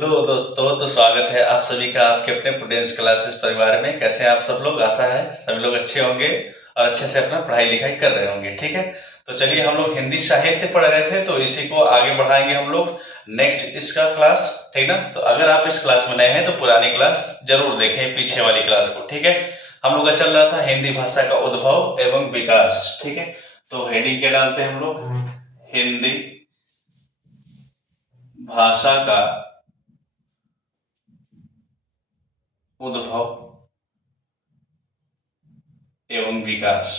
Hello दोस्तों, तो स्वागत है आप सभी का आपके अपने प्रूडेंस क्लासेस परिवार में। कैसे हैं आप सब लोग? आशा है सभी लोग अच्छे होंगे और अच्छे से अपना पढ़ाई लिखाई कर रहे होंगे। ठीक है, तो चलिए, हम लोग हिंदी साहित्य पढ़ रहे थे तो इसी को आगे बढ़ाएंगे हम लोग नेक्स्ट इसका क्लास। ठीक ना? तो अगर आप इस क्लास में नए हैं तो पुरानी क्लास जरूर देखें, पीछे वाली क्लास को। ठीक है, हम लोग का चल रहा था हिंदी भाषा का उद्भव एवं विकास। ठीक है, तो हेडिंग क्या डालते हैं हम लोग? हिंदी भाषा का उद्भव एवं विकास।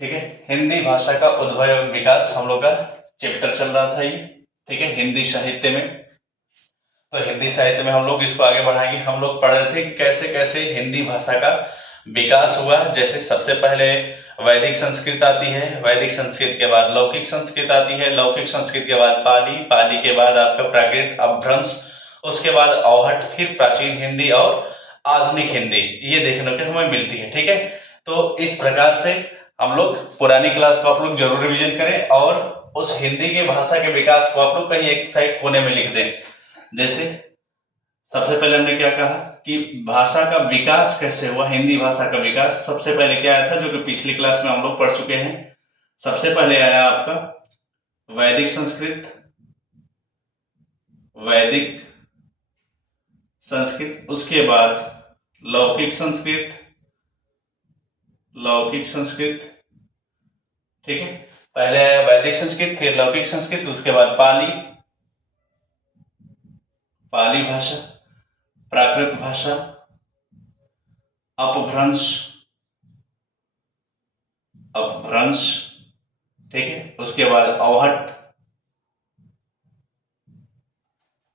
ठीक है, हिंदी भाषा का उद्भव एवं विकास हम लोग का चैप्टर चल रहा था ये। ठीक है, हिंदी साहित्य में। तो हिंदी साहित्य में हम लोग इसको आगे बढ़ाएंगे। हम लोग पढ़ रहे थे कि कैसे कैसे हिंदी भाषा का विकास हुआ। जैसे सबसे पहले वैदिक संस्कृत आती है, वैदिक संस्कृत के बाद लौकिक संस्कृत आती है, लौकिक संस्कृत के बाद पाली, पाली के बाद आपका प्राकृत अपभ्रंश, उसके बाद अवहट, फिर प्राचीन हिंदी और आधुनिक हिंदी, ये देखने को हमें मिलती है। ठीक है, तो इस प्रकार से हम लोग पुरानी क्लास को आप लोग जरूर रिवीजन करें और उस हिंदी के भाषा के विकास को आप लोग कहीं एक साइड कोने में लिख दें। जैसे सबसे पहले हमने क्या कहा कि भाषा का विकास कैसे हुआ। हिंदी भाषा का विकास सबसे पहले क्या आया था, जो कि पिछली क्लास में हम लोग पढ़ चुके हैं। सबसे पहले आया आपका वैदिक संस्कृत, वैदिक संस्कृत, उसके बाद लौकिक संस्कृत, लौकिक संस्कृत। ठीक है, पहले आया वैदिक संस्कृत, फिर लौकिक संस्कृत, उसके बाद पाली, पाली भाषा, प्राकृत भाषा, अपभ्रंश, अपभ्रंश। ठीक है, उसके बाद अवहट,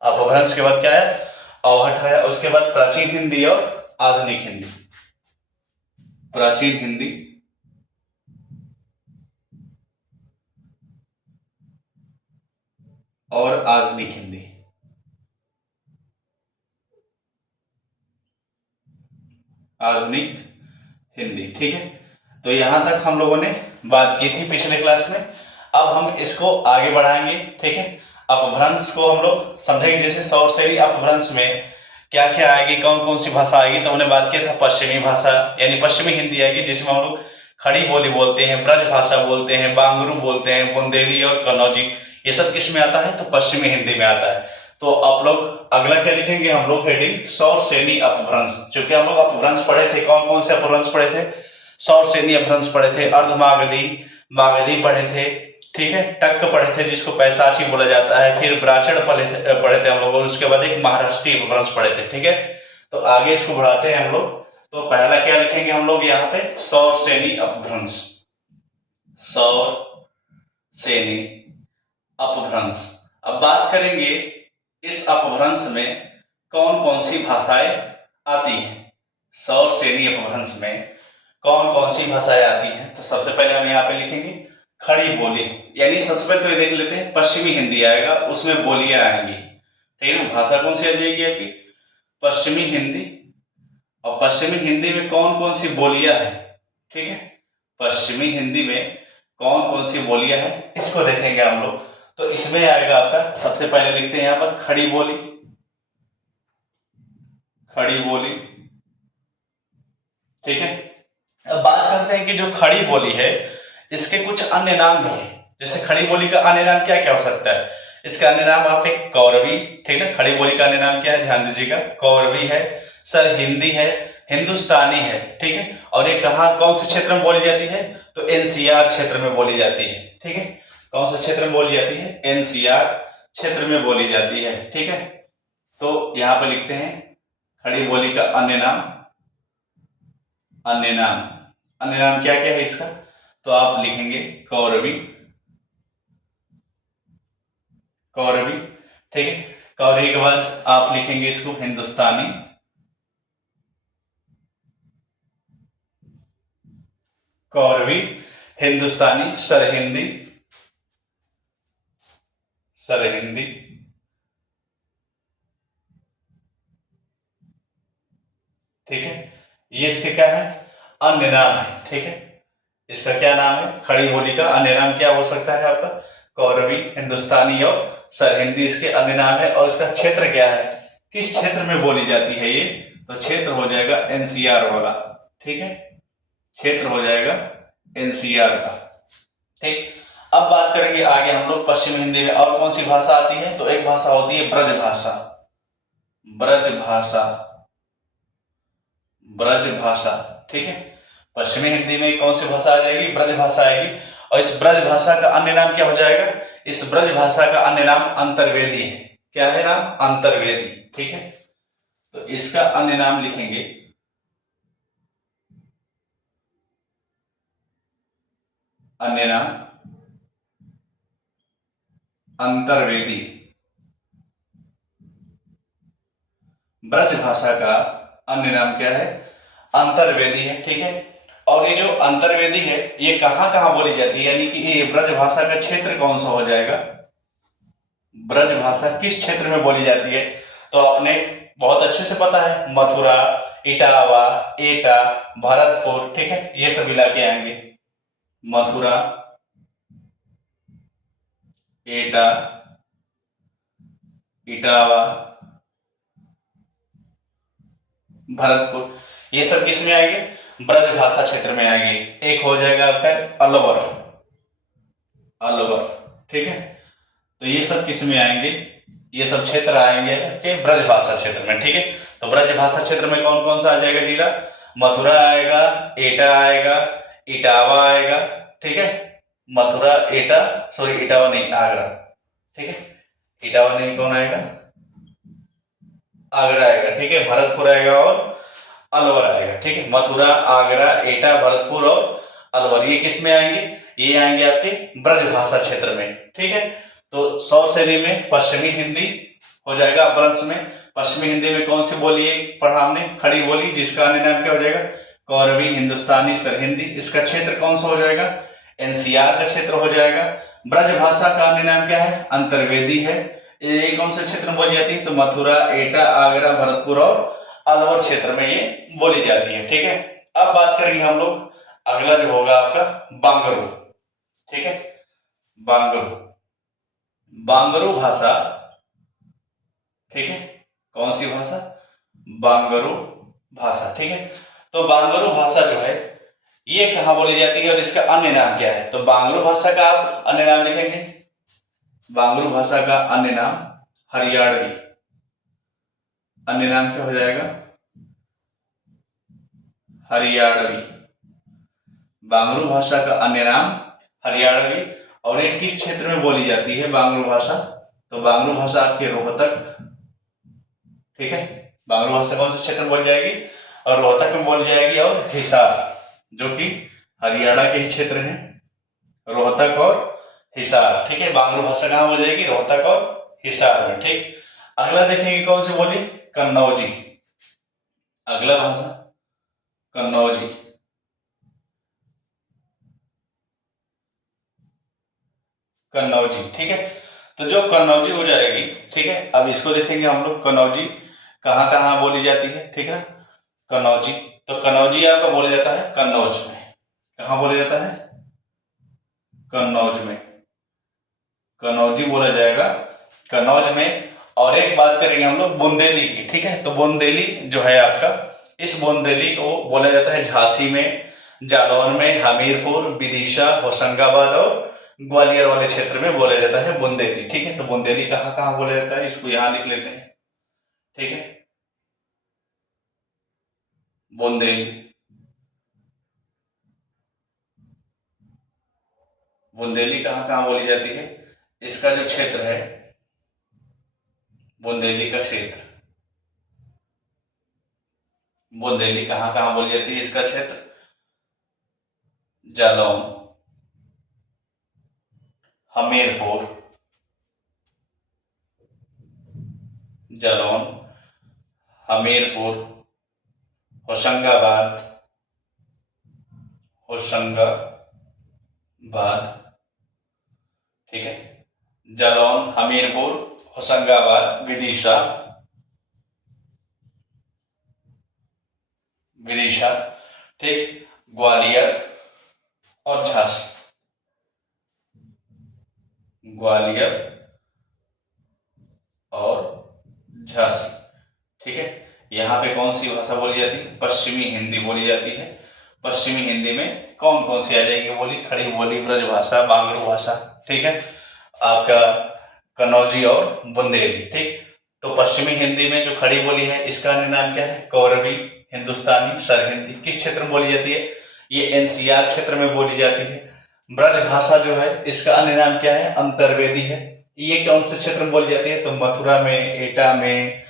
अपभ्रंश के बाद क्या है? अवहट है। उसके बाद प्राचीन हिंदी और आधुनिक हिंदी, प्राचीन हिंदी और आधुनिक हिंदी, आधुनिक हिंदी। ठीक है, तो यहां तक हम लोगों ने बात की थी पिछले क्लास में। अब हम इसको आगे बढ़ाएंगे। ठीक है, अपभ्रंश को हम लोग समझेंगे। जैसे सौर श्रेणी अपभ्रंश में क्या क्या आएगी, कौन कौन सी भाषा आएगी। तो हमने बात किया था पश्चिमी भाषा यानी पश्चिमी हिंदी आएगी, जिसमें हम लोग खड़ी बोली बोलते हैं, ब्रज भाषा बोलते हैं, बांगरू बोलते हैं, बुंदेली और कन्नौजी। ये सब किस में आता है? तो पश्चिमी हिंदी में आता है। तो आप लोग अगला क्या लिखेंगे? हम लोग हेडिंग सौर श्रेणी अपभ्रंश। क्योंकि हम लोग अपभ्रंश पढ़े थे, कौन कौन से अपभ्रंश पढ़े थे? सौर श्रेणी अपभ्रंश पढ़े थे, अर्धमागधी, मागधी पढ़े थे। ठीक है, टक्क पढ़े थे जिसको पैसाची बोला जाता है, फिर ब्राचड़ पढ़े थे हम लोग, और उसके बाद एक महाराष्ट्रीय अपभ्रंश पढ़े थे। ठीक है, तो आगे इसको बढ़ाते हैं हम लोग। तो पहला क्या लिखेंगे हम लोग यहाँ पे? सौर श्रेणी अपभ्रंश, सौर श्रेणी अपभ्रंश। अब बात करेंगे इस अपभ्रंश में कौन कौन सी भाषाएं आती हैं। सौर श्रेणी अपभ्रंश में कौन कौन सी भाषाएं आती हैं? तो सबसे पहले हम यहाँ पे लिखेंगे खड़ी बोली, यानी सबसे पहले तो ये देख लेते हैं पश्चिमी हिंदी आएगा, उसमें बोलियां आएंगी। ठीक है ना, भाषा कौन सी आ जाएगी आपकी? पश्चिमी हिंदी। और पश्चिमी हिंदी में कौन कौन सी बोलियां हैं? ठीक है, पश्चिमी हिंदी में कौन कौन सी बोलियां हैं इसको देखेंगे हम लोग। तो इसमें आएगा आपका, सबसे पहले लिखते हैं यहाँ पर खड़ी बोली, खड़ी बोली। ठीक है, अब बात करते हैं कि जो खड़ी बोली है इसके कुछ अन्य नाम भी है। जैसे खड़ी बोली का अन्य नाम क्या क्या हो सकता है? इसका अन्य नाम आप एक कौरवी। ठीक है, खड़ी बोली का अन्य नाम क्या है? ध्यान दीजिएगा, कौरवी है, सर हिंदी है, हिंदुस्तानी है। ठीक है, और ये कहाँ कौन से क्षेत्र में बोली जाती है? तो एनसीआर क्षेत्र में बोली जाती है। ठीक है, कौन से क्षेत्र में बोली जाती है? एनसीआर क्षेत्र में बोली जाती है। ठीक है, तो यहाँ पे लिखते हैं खड़ी बोली का अन्य नाम, अन्य नाम, अन्य नाम क्या क्या है इसका? तो आप लिखेंगे कौरवी, कौरवी। ठीक है, कौरवी के बाद आप लिखेंगे इसको हिंदुस्तानी, कौरवी, हिंदुस्तानी, सरहिंदी, सरहिंदी। ठीक है, ये इसके क्या है? अन्य नाम है। ठीक है, इसका क्या नाम है? खड़ी बोली का अन्य नाम क्या हो सकता है आपका? कौरवी, हिंदुस्तानी और सरहिंदी इसके अन्य नाम है। और इसका क्षेत्र क्या है, किस क्षेत्र में बोली जाती है ये, तो क्षेत्र हो जाएगा एनसीआर वाला। ठीक है, क्षेत्र हो जाएगा एनसीआर का। ठीक, अब बात करेंगे आगे हम लोग पश्चिम हिंदी में और कौन सी भाषा आती है, तो एक भाषा होती है ब्रज भाषा। ब्रज भाषा, ब्रज भाषा। ठीक है, पश्चिमी हिंदी में कौन सी भाषा आ जाएगी, ब्रज भाषा आएगी। और इस ब्रज भाषा का अन्य नाम क्या हो जाएगा, इस ब्रज भाषा का अन्य नाम अंतर्वेदी है। क्या है नाम, अंतर्वेदी। ठीक है, तो इसका अन्य नाम लिखेंगे अन्य नाम अंतर्वेदी। ब्रज भाषा का अन्य नाम क्या है, अंतर्वेदी है। ठीक है, और ये जो अंतर्वेदी है ये कहां कहां बोली जाती है, यानी कि ये ब्रज भाषा का क्षेत्र कौन सा हो जाएगा, ब्रज भाषा किस क्षेत्र में बोली जाती है, तो आपने बहुत अच्छे से पता है, मथुरा, इटावा, एटा, भरतपुर। ठीक है, ये सब इलाके आएंगे, मथुरा, एटा, इटावा, भरतपुर, ये सब किस में आएंगे, ब्रज भाषा क्षेत्र में आएंगे। एक हो जाएगा आपका अलवर, अलवर। ठीक है, तो ये सब किस में आएंगे, ये सब क्षेत्र आएंगे के ब्रज भाषा क्षेत्र में। ठीक है, तो ब्रज भाषा क्षेत्र में कौन कौन सा आ जाएगा जिला, मथुरा आएगा, एटा आएगा, इटावा आएगा। ठीक है, मथुरा, एटा, सॉरी इटावा नहीं, आगरा। ठीक है, इटावा नहीं, कौन आएगा, आगरा आएगा। ठीक है, भरतपुर आएगा और अलवर आएगा। ठीक है, मथुरा, आगरा, एटा, भरतपुर और अलवर, ये किस में आएंगे, ये आएंगे आपके ब्रज भाषा क्षेत्र में। ठीक है, तो 100 श्रेणी में पश्चिमी हिंदी हो जाएगा अपभ्रंश में। पश्चिमी हिंदी में कौन सी बोली पढ़ा हमने, खड़ी बोली, जिसका अन्य नाम क्या हो जाएगा, कौरवी, हिंदुस्तानी, सरहिंदी। इसका क्षेत्र कौन सा हो जाएगा, एनसीआर का क्षेत्र हो जाएगा। ब्रज भाषा का अन्य नाम क्या है, अंतर्वेदी है। ये कौन से क्षेत्र में बोली जाती है, तो मथुरा, एटा, आगरा, भरतपुर और अलवर क्षेत्र में ये बोली जाती है। ठीक है, अब बात करेंगे हम लोग, अगला जो होगा आपका बांगरू। ठीक है, बांगरू, बांगरू भाषा। ठीक है, कौन सी भाषा, बांगरू भाषा। ठीक है, तो बांगरू भाषा जो है ये कहां बोली जाती है और इसका अन्य नाम क्या है, तो बांगरू भाषा का आप अन्य नाम लिखेंगे, बांगरू भाषा का अन्य नाम हरियाणवी। अन्य नाम क्या हो जाएगा, हरियाणवी। बांगरू भाषा का अन्य नाम हरियाणवी। और ये किस क्षेत्र में बोली जाती है बांगरू भाषा, तो बांगरू भाषा आपके रोहतक। ठीक है, बांगरू भाषा कौन से क्षेत्र में बोली जाएगी, और रोहतक में बोली जाएगी, और हिसार जो कि हरियाणा के ही क्षेत्र हैं, रोहतक और हिसार। ठीक है, बांगरू भाषा कहां बोली जाएगी, रोहतक और हिसार में। ठीक, अगला देखेंगे कौन सी बोली, कन्नौजी। अगला भाषा कन्नौजी, कन्नौजी। ठीक है, तो जो कन्नौजी हो जाएगी, ठीक है, अब इसको देखेंगे हम लोग, कन्नौजी कहाँ कहाँ बोली जाती है। ठीक है ना, कन्नौजी, तो कन्नौजी आपका बोला जाता है कन्नौज में। कहाँ बोला जाता है, कन्नौज में, कन्नौजी बोला जाएगा कन्नौज में। और एक बात करेंगे हम लोग बुंदेली की। ठीक है, तो बुंदेली जो है आपका, इस बुंदेली को बोला जाता है झांसी में, जालौन में, हमीरपुर, विदिशा, होशंगाबाद और ग्वालियर वाले क्षेत्र में बोला जाता है बुंदेली। ठीक है, तो बुंदेली कहाँ कहाँ बोला जाता है, इसको यहां लिख लेते हैं। ठीक है, बुंदेली, बुंदेली कहाँ कहाँ बोली जाती है, इसका जो क्षेत्र है, बुंदेली का क्षेत्र, बुंदेली कहाँ कहाँ बोली जाती है, इसका क्षेत्र, जालौन, हमीरपुर, जालौन, हमीरपुर, होशंगाबाद, होशंगाबाद। ठीक है, जालौन, हमीरपुर, होशंगाबाद, विदिशा, विदिशा। ठीक, ग्वालियर और झांसी, ग्वालियर और झांसी। ठीक है, यहाँ पे कौन सी भाषा बोली जाती है? पश्चिमी हिंदी बोली जाती है। पश्चिमी हिंदी में कौन कौन सी आ जाएगी बोली? खड़ी बोली, ब्रज भाषा, बांगरू भाषा, ठीक है, आपका कन्नौजी और बुंदेली। ठीक, तो पश्चिमी हिंदी में जो खड़ी बोली है इसका अन्य नाम क्या है? कौरवी, हिंदुस्तानी, सरहिंदी। किस क्षेत्र में बोली जाती है? ये एनसीआर क्षेत्र में बोली जाती है। ब्रज भाषा जो है इसका अन्य नाम क्या है? अंतर्वेदी है। ये कौन से क्षेत्र में बोली जाती है? तो मथुरा में, एटा में,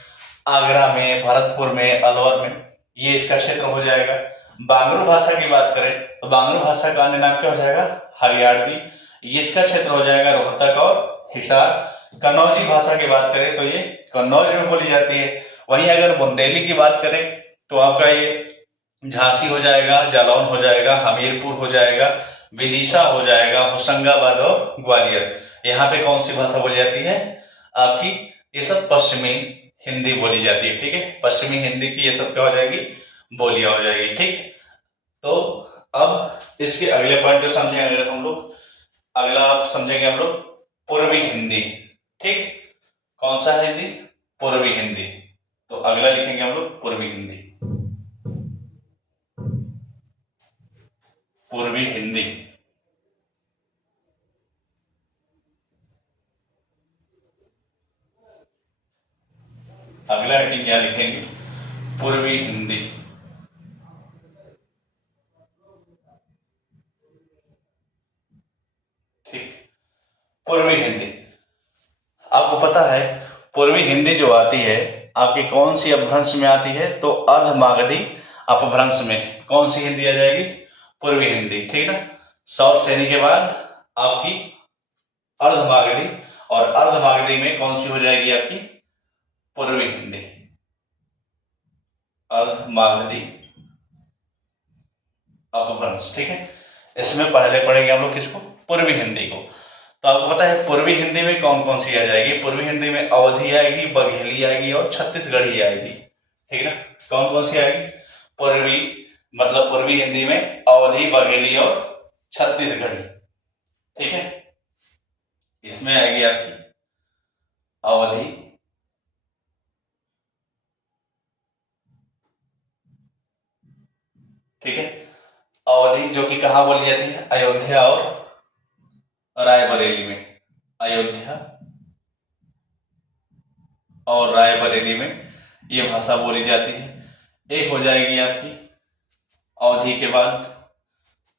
आगरा में, भरतपुर में, अलवर में, ये इसका क्षेत्र हो जाएगा। बांगरू भाषा की बात करें तो बांगरू भाषा का अन्य नाम क्या हो जाएगा? हरियाणवी। ये इसका क्षेत्र हो जाएगा रोहतक और हिसार। कन्नौजी भाषा की बात करें तो ये कन्नौज में बोली जाती है। वहीं अगर बुंदेली की बात करें तो आपका ये झांसी हो जाएगा, जालौन हो जाएगा, हमीरपुर हो जाएगा, विदिशा हो जाएगा, होशंगाबाद और ग्वालियर। यहाँ पे कौन सी भाषा बोली जाती है? आपकी ये सब पश्चिमी हिंदी बोली जाती है। ठीक है, पश्चिमी हिंदी की ये सब क्या हो जाएगी? बोलियां हो जाएगी। ठीक, तो अब इसके अगले पॉइंट को समझेंगे अगर हम लोग। अगला आप समझेंगे हम लोग पूर्वी हिंदी। ठीक, कौन सा हिंदी? पूर्वी हिंदी। तो अगला लिखेंगे हम लोग पूर्वी हिंदी। पूर्वी हिंदी। अगला हेडिंग क्या लिखेंगे? पूर्वी हिंदी। ठीक, पूर्वी हिंदी। आपको पता है पूर्वी हिंदी जो आती है आपकी कौन सी अपभ्रंश में आती है? तो अर्धमागधी अपभ्रंश में कौन सी हिंदी आ जाएगी? पूर्वी हिंदी। ठीक ना, सौर श्रेणी के बाद आपकी अर्धमागधी, और अर्धमागधी में कौन सी हो जाएगी आपकी? पूर्वी हिंदी। अर्धमागधी अपभ्रंश। ठीक है, इसमें पहले पढ़ेंगे हम लोग किसको? पूर्वी हिंदी को। तो आपको पता है पूर्वी हिंदी में कौन कौन सी आ जाएगी? पूर्वी हिंदी में अवधी आएगी, बघेली आएगी और छत्तीसगढ़ी आएगी। ठीक है ना, कौन कौन सी आएगी? पूर्वी मतलब पूर्वी हिंदी में अवधी, बघेली और छत्तीसगढ़ी। ठीक है, इसमें आएगी आपकी अवधी, ठीक है, अवधी जो कि कहाँ बोली जाती है? अयोध्या और रायबरेली में। अयोध्या और रायबरेली में ये भाषा बोली जाती है। एक हो जाएगी आपकी अवधी के बाद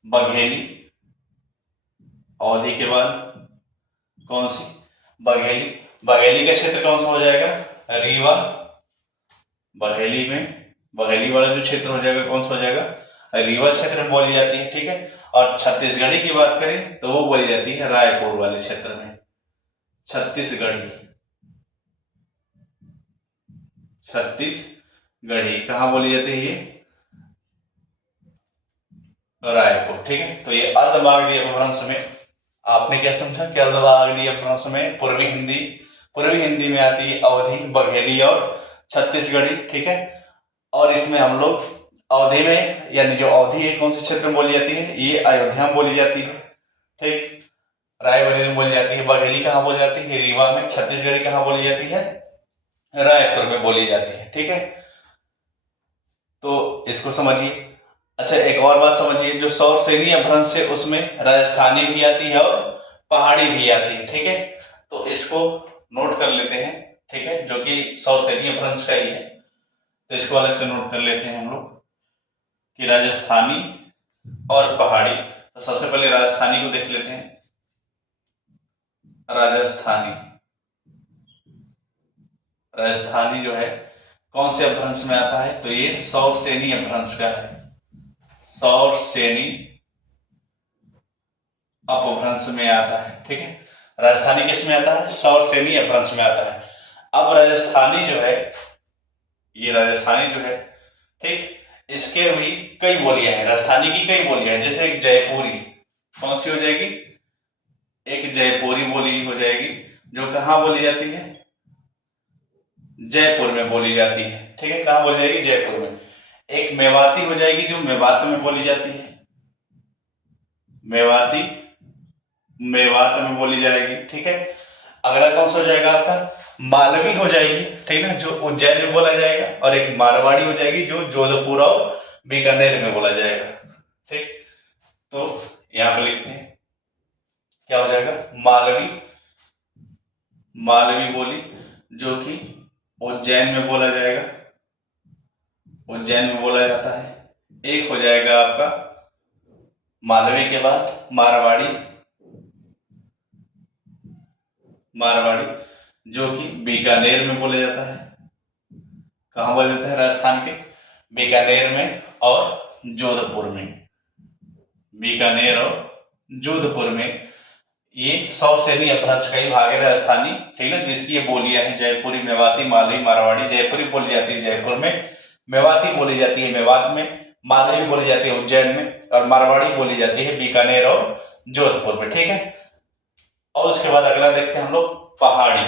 बघेली, अवधी के बाद कौन सी? बघेली। बघेली का क्षेत्र कौन सा हो जाएगा? रीवा। बघेली में बघेली वाला जो क्षेत्र हो जाएगा कौन सा हो जाएगा? रीवा क्षेत्र में बोली जाती है। ठीक है, और छत्तीसगढ़ी की बात करें तो वो बोली जाती है रायपुर वाले क्षेत्र में। छत्तीसगढ़ी, छत्तीसगढ़ी कहाँ बोली जाती है? ये रायपुर। ठीक है, तो ये अर्धमागधी अपभ्रंश में आपने क्या समझा कि अर्धमागधी अपभ्रंश में पूर्वी हिंदी में आती है अवधी, बघेली और छत्तीसगढ़ी। ठीक है, और इसमें हम लोग अवधि में यानी जो अवधि है कौन से क्षेत्र में बोली जाती है? ये अयोध्या में बोली जाती है। ठीक, रायबरेली में बोली जाती है। बघेली कहाँ बोली जाती है? रीवा में। छत्तीसगढ़ी कहाँ बोली जाती है? रायपुर में बोली जाती है। ठीक है, तो इसको समझिए। अच्छा, एक और बात समझिए, जो सौर श्रेणी अपभ्रंश है उसमें राजस्थानी भी आती है और पहाड़ी भी आती है। ठीक है, तो इसको नोट कर लेते हैं। ठीक है, जो कि सौर श्रेणी अपभ्रंश का ही है, तो इसको अलग से नोट कर लेते हैं हम लोग कि राजस्थानी और पहाड़ी। तो सबसे पहले राजस्थानी को देख लेते हैं। राजस्थानी, राजस्थानी जो है कौन से अपभ्रंश में आता है? तो ये सौर श्रेणी अपभ्रंश का है। सौर श्रेणी अपभ्रंश में आता है। ठीक है, राजस्थानी किस में आता है? सौर श्रेणी अपभ्रंश में आता है। अब राजस्थानी जो है, ये राजस्थानी जो है, ठीक, इसके भी कई बोलियां हैं। राजस्थानी की कई बोलियां हैं, जैसे एक जयपुरी, कौन सी हो जाएगी? एक जयपुरी बोली हो जाएगी, जो कहाँ बोली जाती है? जयपुर में बोली जाती है। ठीक है, कहाँ बोली जाएगी? जयपुर में। एक मेवाती हो जाएगी, जो मेवात में बोली जाती है। मेवाती मेवात में बोली जाएगी। ठीक है, अगला कौन सा हो जाएगा आपका मालवी हो जाएगी, ठीक ना, जो उज्जैन में बोला जाएगा, और एक मारवाड़ी हो जाएगी जो जोधपुर और बीकानेर में बोला जाएगा। ठीक, तो यहां पर लिखते हैं क्या हो जाएगा मालवी, मालवी बोली जो कि उज्जैन में बोला जाएगा, उज्जैन में बोला जाता है। एक हो जाएगा आपका मालवी के बाद मारवाड़ी, मारवाड़ी जो कि बीकानेर में बोला जाता है। कहाँ बोला जाता है राजस्थान के बीकानेर में और जोधपुर में, बीकानेर और जोधपुर में। ये 100 सैनी अपभ्रंश का ही भाग है राजस्थानी, ठीक है, जिसकी ये बोलियां हैं जयपुरी, मेवाती, मालवी, मारवाड़ी। जयपुरी बोली जाती है जयपुर में, मेवाती बोली जाती है मेवात में, मालवी बोली जाती है उज्जैन में, और मारवाड़ी बोली जाती है बीकानेर और जोधपुर में। ठीक है, और उसके बाद अगला देखते हैं हम लोग पहाड़ी।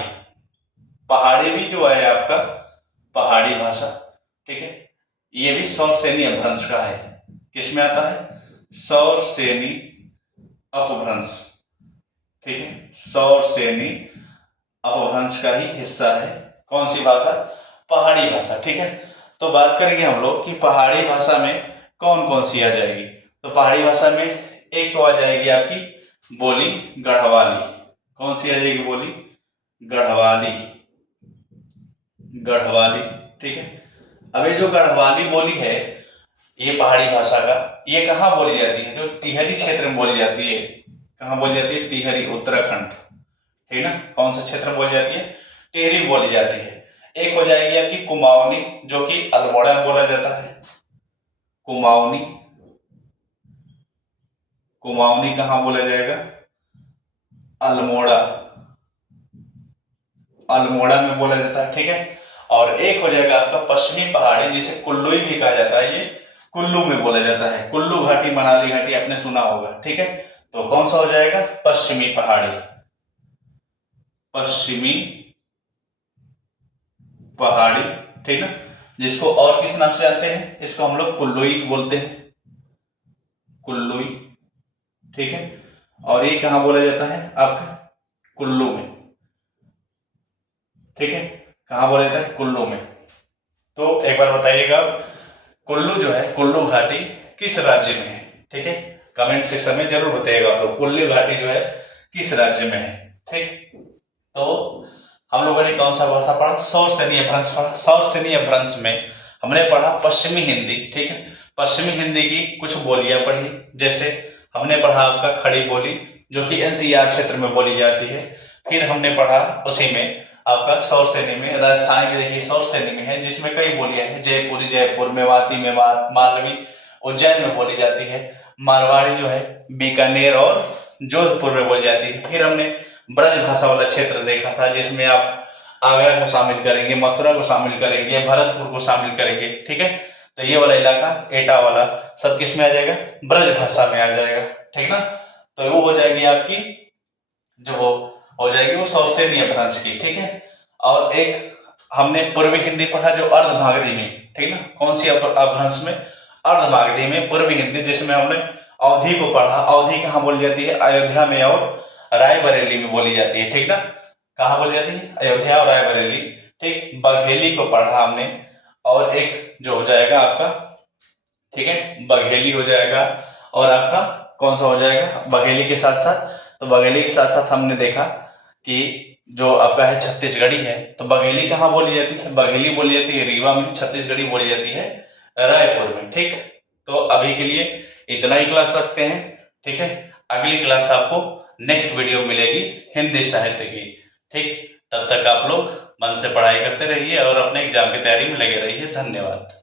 पहाड़ी भी जो है आपका पहाड़ी भाषा, ठीक है, ये भी 100 सैनी अपभ्रंश का है। किसमें आता है 100 सैनी अपभ्रंश, ठीक है, 100 सैनी अपभ्रंश का ही हिस्सा है। कौन सी भाषा पहाड़ी भाषा। ठीक है, तो बात करेंगे हम लोग कि पहाड़ी भाषा में कौन कौन सी आ जाएगी। तो पहाड़ी भाषा में एक तो आ जाएगी आपकी बोली गढ़वाली। कौन सी आ जाएगी बोली गढ़वाली, गढ़वाली। ठीक है, अब ये जो गढ़वाली बोली है ये पहाड़ी भाषा का, ये कहाँ बोली जाती है, जो टिहरी क्षेत्र में बोली जाती है। कहाँ बोली जाती है टिहरी, उत्तराखंड, ठीक ना। कौन सा क्षेत्र में बोली जाती है टिहरी बोली जाती है। एक हो जाएगी आपकी कुमाऊनी जो कि अल्मोड़ा में बोला जाता है, कुमाऊनी। कुमाऊनी कहाँ बोला जाएगा अल्मोड़ा, अल्मोड़ा में बोला जाता है। ठीक है, और एक हो जाएगा आपका पश्चिमी पहाड़ी जिसे कुल्लू भी कहा जाता है, ये कुल्लू में बोला जाता है। कुल्लू घाटी, मनाली घाटी आपने सुना होगा। ठीक है, तो कौन सा हो जाएगा पश्चिमी पहाड़ी, पश्चिमी पहाड़ी, ठीक ना, जिसको और किस नाम से जानते हैं, इसको हम लोग कुल्लुई बोलते हैं, कुल्लुई। ठीक है, और ये कहां बोला जाता है आपका कुल्लू में। ठीक है, कहां बोला जाता है कुल्लू में। तो एक बार बताइएगा कुल्लू जो है, कुल्लू घाटी किस राज्य में है। ठीक है, कमेंट सेक्शन में जरूर बताइएगा आप लोग कुल्लू घाटी जो है किस राज्य में है। ठीक, तो हम लोगों ने कौन सा भाषा पढ़ा 100 सैनी अपभ्रंश पढ़ा। 100 सैनी अपभ्रंश में हमने पढ़ा पश्चिमी हिंदी। ठीक है, पश्चिमी हिंदी की कुछ बोलियां पढ़ी, जैसे हमने पढ़ा आपका खड़ी बोली जो कि एनसीआर क्षेत्र में बोली जाती है। फिर हमने पढ़ा उसी में आपका 100 सैनी में राजस्थान भी देखिए 100 सैनी में है, जिसमें कई बोलियां हैं, जयपुरी जयपुर, मेवाती मेवात, मालवी उज्जैन में बोली जाती है, मारवाड़ी जो है बीकानेर और जोधपुर में बोली जाती है। फिर हमने ब्रज भाषा वाला क्षेत्र देखा था, जिसमें आप आगरा को शामिल करेंगे, मथुरा को शामिल करेंगे, भरतपुर को शामिल करेंगे। ठीक है, तो ये वाला इलाका एटा वाला सब किस में आ जाएगा ब्रज भाषा में आ जाएगा। ठीक ना, तो वो हो जाएगी आपकी जो हो जाएगी वो 100 सैनी अपभ्रंश की। ठीक है, और एक हमने पूर्वी हिंदी पढ़ा जो अर्धमागधी में, ठीक ना, कौन सी अपभ्रंश में अर्धमागधी में पूर्वी हिंदी, जिसमें हमने अवधी को पढ़ा। अवधी कहाँ बोली जाती है अयोध्या में और रायबरेली में बोली जाती है। ठीक ना, कहाँ बोली जाती है अयोध्या और रायबरेली। ठीक, बघेली को पढ़ा हमने, और एक जो हो जाएगा आपका, ठीक है, बघेली हो जाएगा, और आपका कौन सा हो जाएगा बघेली के साथ साथ, तो बघेली के साथ साथ हमने देखा कि जो आपका है छत्तीसगढ़ी है। तो बघेली कहाँ बोली जाती है, बघेली बोली जाती है रीवा में, छत्तीसगढ़ी बोली जाती है रायपुर में। ठीक, तो अभी के लिए इतना ही क्लास रखते हैं। ठीक है, अगली क्लास आपको नेक्स्ट वीडियो मिलेगी हिंदी साहित्य की। ठीक, तब तक आप लोग मन से पढ़ाई करते रहिए और अपने एग्जाम की तैयारी में लगे रहिए। धन्यवाद।